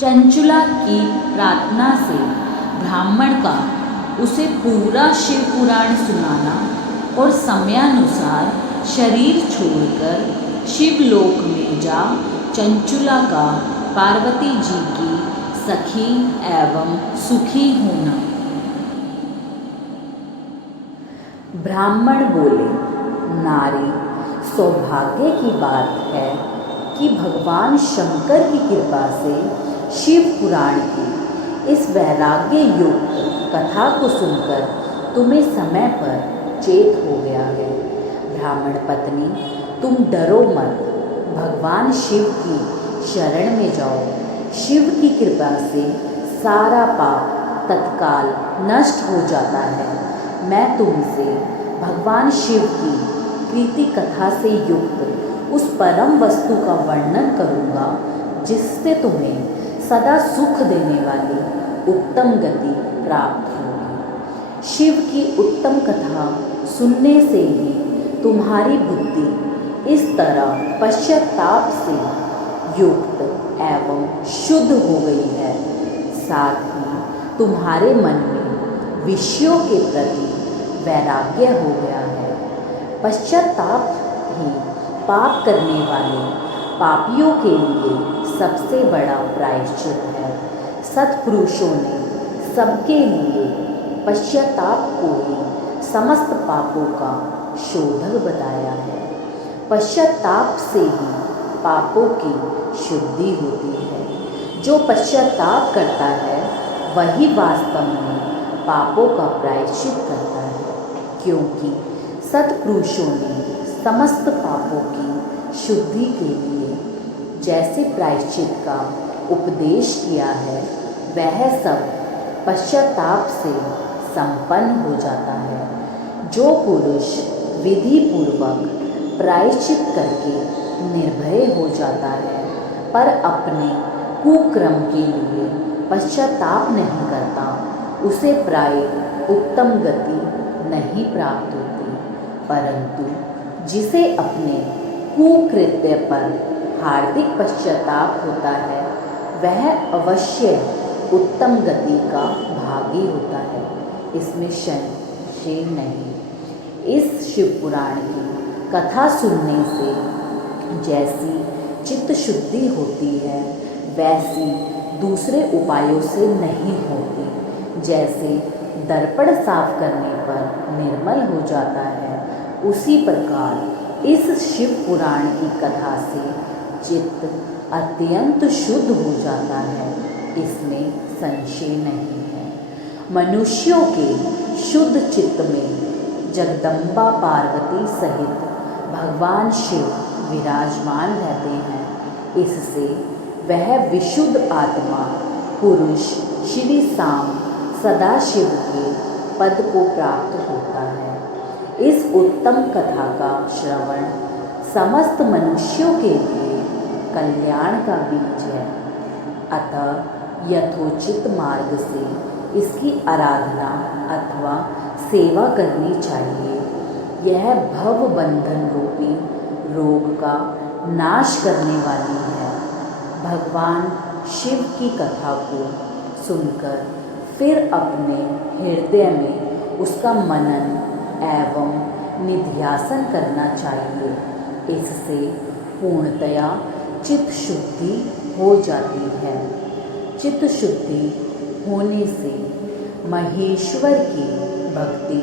चंचुला की प्रार्थना से ब्राह्मण का उसे पूरा शिव पुराण सुनाना और समयानुसार शरीर छोड़कर शिवलोक में जा चंचुला का पार्वती जी की सखी एवं सुखी होना। ब्राह्मण बोले, नारी, सौभाग्य की बात है कि भगवान शंकर की कृपा से शिव पुराण की इस वैराग्य युक्त कथा को सुनकर तुम्हें समय पर चेत हो गया है। ब्राह्मण पत्नी, तुम डरो मत, भगवान शिव की शरण में जाओ। शिव की कृपा से सारा पाप तत्काल नष्ट हो जाता है। मैं तुमसे भगवान शिव की प्रीति कथा से युक्त उस परम वस्तु का वर्णन करूँगा जिससे तुम्हें सदा सुख देने वाली उत्तम गति प्राप्त होगी। शिव की उत्तम कथा सुनने से ही तुम्हारी बुद्धि इस तरह पश्चाताप से युक्त एवं शुद्ध हो गई है, साथ ही तुम्हारे मन में विषयों के प्रति वैराग्य हो गया है। पश्चाताप ही पाप करने वाले पापियों के लिए सबसे बड़ा प्रायश्चित है। सत्पुरुषों ने सबके लिए पश्चाताप को ही समस्त पापों का शोधक बताया है। पश्चाताप से ही पापों की शुद्धि होती है। जो पश्चाताप करता है वही वास्तव में पापों का प्रायश्चित करता है, क्योंकि सत्पुरुषों ने समस्त पापों की शुद्धि के लिए जैसे प्रायश्चित का उपदेश किया है, वह सब पश्चाताप से संपन्न हो जाता है। जो पुरुष विधि पूर्वक प्रायश्चित करके निर्भय हो जाता है पर अपने कुक्रम के लिए पश्चाताप नहीं करता, उसे प्रायः उत्तम गति नहीं प्राप्त होती, परंतु जिसे अपने कुकृत्य पर हार्दिक पश्चाताप होता है वह अवश्य उत्तम गति का भागी होता है, इसमें संशय नहीं। इस शिव पुराण की कथा सुनने से जैसी चित्त शुद्धि होती है वैसी दूसरे उपायों से नहीं होती। जैसे दर्पण साफ करने पर निर्मल हो जाता है, उसी प्रकार इस शिव पुराण की कथा से चित्त अत्यंत शुद्ध हो जाता है, इसमें संशय नहीं है। मनुष्यों के शुद्ध चित्त में जगदम्बा पार्वती सहित भगवान शिव विराजमान रहते हैं। इससे वह विशुद्ध आत्मा पुरुष श्री शाम सदाशिव के पद को प्राप्त होता है। इस उत्तम कथा का श्रवण समस्त मनुष्यों के लिए कल्याण का बीज है, अतः यथोचित मार्ग से इसकी आराधना अथवा सेवा करनी चाहिए। यह भव बंधन रूपी रोग का नाश करने वाली है। भगवान शिव की कथा को सुनकर फिर अपने हृदय में उसका मनन एवं निध्यासन करना चाहिए। इससे पूर्णतया चित्त शुद्धि हो जाती है। चित्त शुद्धि होने से महेश्वर की भक्ति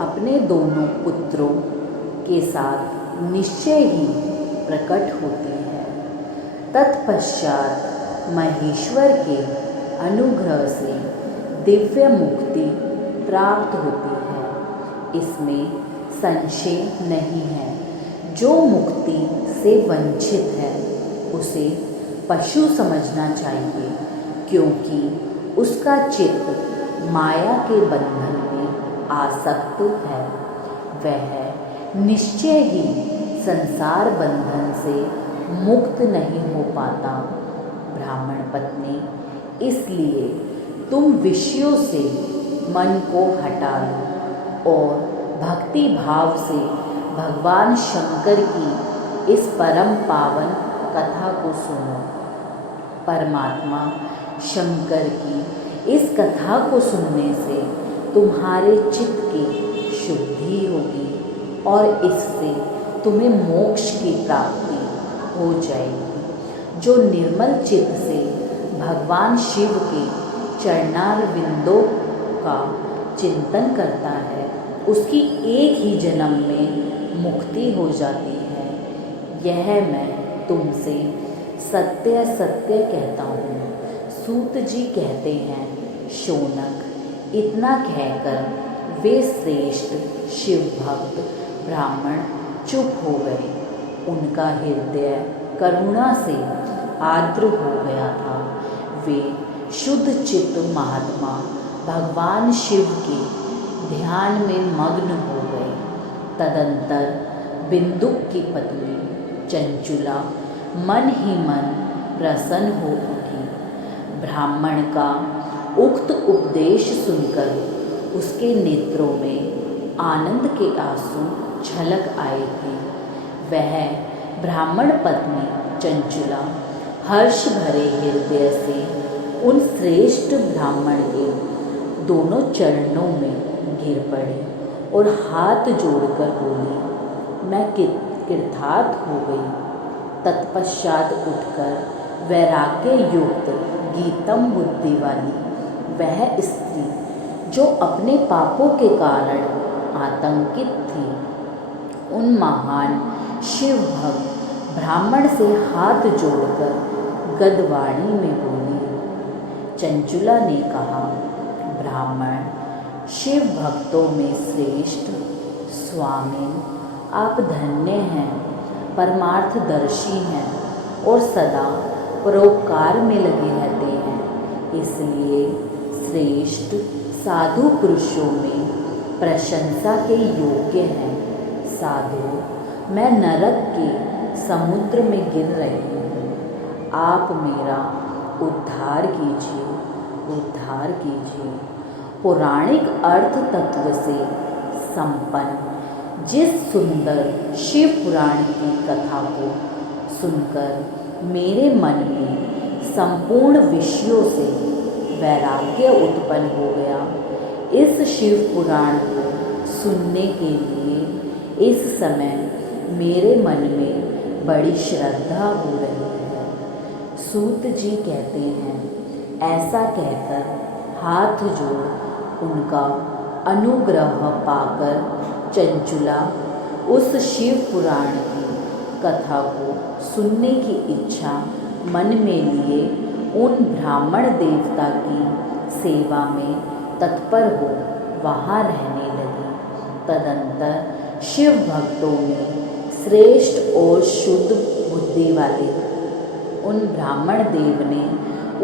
अपने दोनों पुत्रों के साथ निश्चय ही प्रकट होती है। तत्पश्चात महेश्वर के अनुग्रह से दिव्य मुक्ति प्राप्त होती है, इसमें संशय नहीं है। जो मुक्ति से वंचित है उसे पशु समझना चाहिए, क्योंकि उसका चित्त माया के बंधन में आसक्त है। वह निश्चय ही संसार बंधन से मुक्त नहीं हो पाता। ब्राह्मण पत्नी, इसलिए तुम विषयों से मन को हटा लो और भक्ति भाव से भगवान शंकर की इस परम पावन कथा को सुनो। परमात्मा शंकर की इस कथा को सुनने से तुम्हारे चित्त की शुद्धि होगी और इससे तुम्हें मोक्ष की प्राप्ति हो जाएगी। जो निर्मल चित्त से भगवान शिव के चरणारविंदों का चिंतन करता है उसकी एक ही जन्म में मुक्ति हो जाती है। यह मैं तुमसे सत्य सत्य कहता हूँ। सूत जी कहते हैं, शौनक। इतना कहकर वे श्रेष्ठ शिव भक्त ब्राह्मण चुप हो गए। उनका हृदय करुणा से आर्द्र हो गया था। वे शुद्ध चित्त महात्मा भगवान शिव के ध्यान में मग्न हो गए। तदंतर बिंदुक की पत्नी चंचुला मन ही मन प्रसन्न हो उठी। ब्राह्मण का उक्त उपदेश सुनकर उसके नेत्रों में आनंद के आंसू छलक आए थे। वह ब्राह्मण पत्नी चंचुला हर्ष भरे हृदय से उन श्रेष्ठ ब्राह्मण के दोनों चरणों में गिर पड़ी और हाथ जोड़कर बोली, मैं कृतार्थ हो गई। तत्पश्चात उठकर वैराग्य युक्त गीतम बुद्धि वाली वह स्त्री जो अपने पापों के कारण आतंकित थी, उन महान शिव भक्त ब्राह्मण से हाथ जोड़कर गदवाणी में बोली। चंचुला ने कहा, ब्राह्मण शिव भक्तों में श्रेष्ठ स्वामी, आप धन्य हैं, परमार्थदर्शी हैं और सदा परोपकार में लगे रहते हैं। इसलिए श्रेष्ठ साधु पुरुषों में प्रशंसा के योग्य हैं। साधु, मैं नरक के समुद्र में गिर रही हूँ, आप मेरा उद्धार कीजिए, उद्धार कीजिए। पौराणिक अर्थ तत्व से संपन्न जिस सुंदर शिव पुराण की कथा को सुनकर मेरे मन में संपूर्ण विषयों से वैराग्य उत्पन्न हो गया, इस शिव पुराण को सुनने के लिए इस समय मेरे मन में बड़ी श्रद्धा हो रही है। सूत जी कहते हैं, ऐसा कहकर हाथ जोड़ उनका अनुग्रह पाकर चंचुला उस शिव पुराण की कथा को सुनने की इच्छा मन में लिए उन ब्राह्मण देवता की सेवा में तत्पर हो वहाँ रहने लगी। तदंतर शिव भक्तों में श्रेष्ठ और शुद्ध बुद्धि वाले उन ब्राह्मण देव ने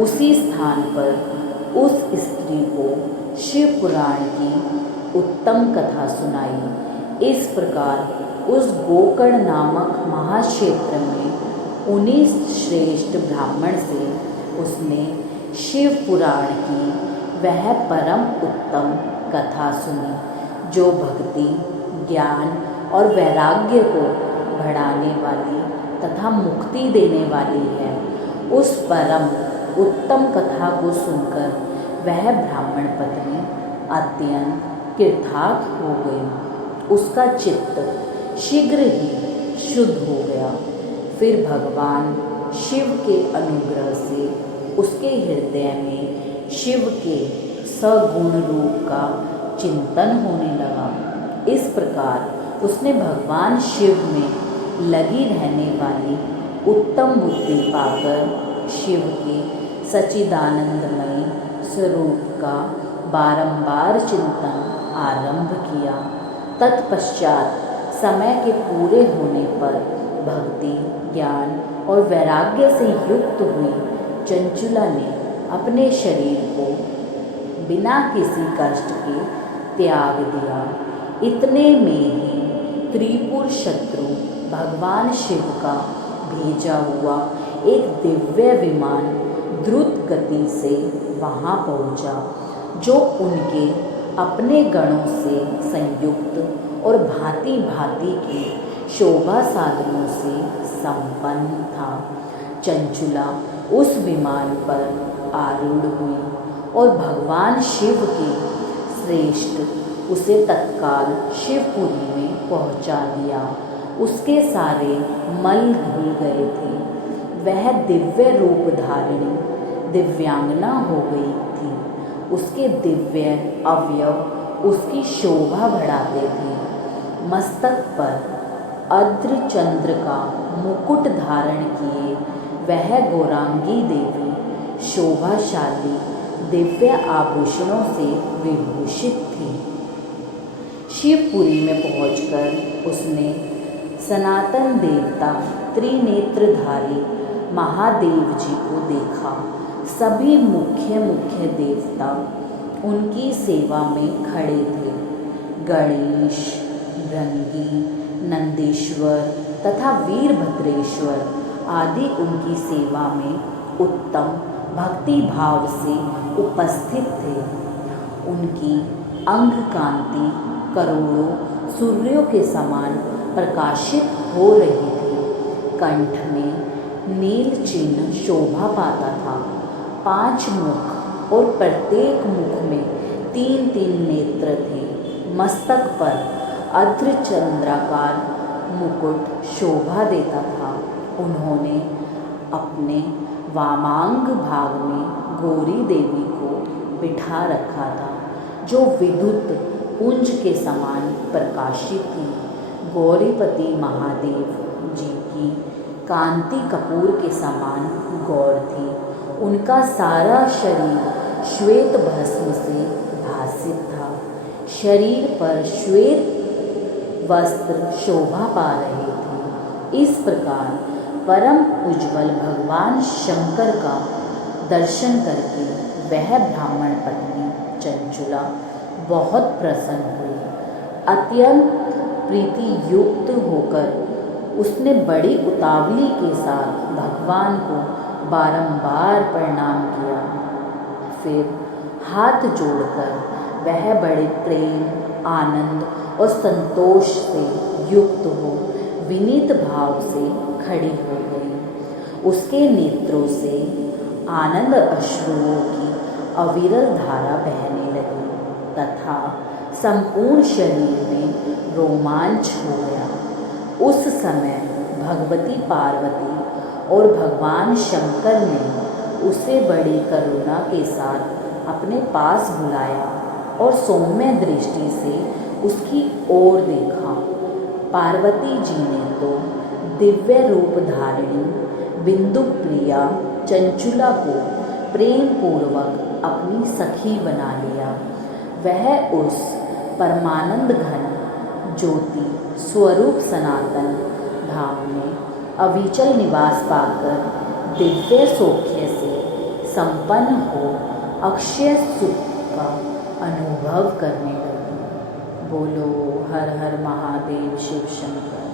उसी स्थान पर उस स्त्री को शिव पुराण की उत्तम कथा सुनाई। इस प्रकार उस गोकर्ण नामक महाक्षेत्र में उन्हीं श्रेष्ठ ब्राह्मण से उसने शिव पुराण की वह परम उत्तम कथा सुनी जो भक्ति, ज्ञान और वैराग्य को बढ़ाने वाली तथा मुक्ति देने वाली है। उस परम उत्तम कथा को सुनकर वह ब्राह्मण पत्नी अत्यंत कृतार्थ हो गई। उसका चित्त शीघ्र ही शुद्ध हो गया। फिर भगवान शिव के अनुग्रह से उसके हृदय में शिव के सगुण रूप का चिंतन होने लगा। इस प्रकार उसने भगवान शिव में लगी रहने वाली उत्तम बुद्धि पाकर शिव के सच्चिदानंदमय स्वरूप का बारंबार चिंतन आरंभ किया। तत्पश्चात समय के पूरे होने पर भक्ति, ज्ञान और वैराग्य से युक्त हुई चंचुला ने अपने शरीर को बिना किसी कष्ट के त्याग दिया। इतने में ही त्रिपुर शत्रु भगवान शिव का भेजा हुआ एक दिव्य विमान द्रुत गति से वहाँ पहुँचा, जो उनके अपने गणों से संयुक्त और भांति भांति के शोभा साधनों से संपन्न था। चंचुला उस विमान पर आरूढ़ हुई और भगवान शिव के श्रेष्ठ उसे तत्काल शिवपुरी में पहुंचा दिया। उसके सारे मल धुल गए थे। वह दिव्य रूप धारिणी दिव्यांगना हो गई थी। उसके दिव्य अवयव उसकी शोभा बढ़ाते थे। मस्तक पर अर्धचंद्र का मुकुट धारण किए वह गौरांगी देवी शोभाशाली दिव्य आभूषणों से विभूषित थी। शिवपुरी में पहुंचकर उसने सनातन देवता त्रिनेत्रधारी महादेव जी को देखा। सभी मुख्य मुख्य देवता उनकी सेवा में खड़े थे। गणेश, भृंगी, नंदीश्वर तथा वीरभद्रेश्वर आदि उनकी सेवा में उत्तम भक्ति भाव से उपस्थित थे। उनकी अंग कांति करोड़ों सूर्यों के समान प्रकाशित हो रही थी। कंठ में नील चिन्ह शोभा पाता था। 5 मुख और प्रत्येक मुख में 3-3 नेत्र थे। मस्तक पर अर्धचंद्राकार मुकुट शोभा देता था। उन्होंने अपने वामांग भाग में गौरी देवी को बिठा रखा था, जो विद्युत पुंज के समान प्रकाशित थी। गौरीपति महादेव जी की कांति कपूर के समान गौर थी। उनका सारा शरीर श्वेत भस्म से भासित था। शरीर पर श्वेत वस्त्र शोभा पा रहे थे। इस प्रकार परम उज्ज्वल भगवान शंकर का दर्शन करके वह ब्राह्मण पत्नी चंचुला बहुत प्रसन्न हुई। अत्यंत प्रीति युक्त होकर उसने बड़ी उतावली के साथ भगवान को बारंबार प्रणाम किया। फिर हाथ जोड़कर वह बड़े प्रेम, आनंद और संतोष से युक्त हो विनीत भाव से खड़ी हो गई। उसके नेत्रों से आनंद अश्रुओं की अविरल धारा बहने लगी तथा संपूर्ण शरीर में रोमांच हो गया। उस समय भगवती पार्वती और भगवान शंकर ने उसे बड़ी करुणा के साथ अपने पास बुलाया और सौम्य दृष्टि से उसकी ओर देखा। पार्वती जी ने तो दिव्य रूप धारिणी बिंदु प्रिया चंचुला को प्रेम पूर्वक अपनी सखी बना लिया। वह उस परमानंद घन ज्योति स्वरूप सनातन धाम में अविचल निवास पाकर दिव्य सौख्य से संपन्न हो अक्षय सुख का अनुभव करने लगी। बोलो हर हर महादेव शिव शंकर।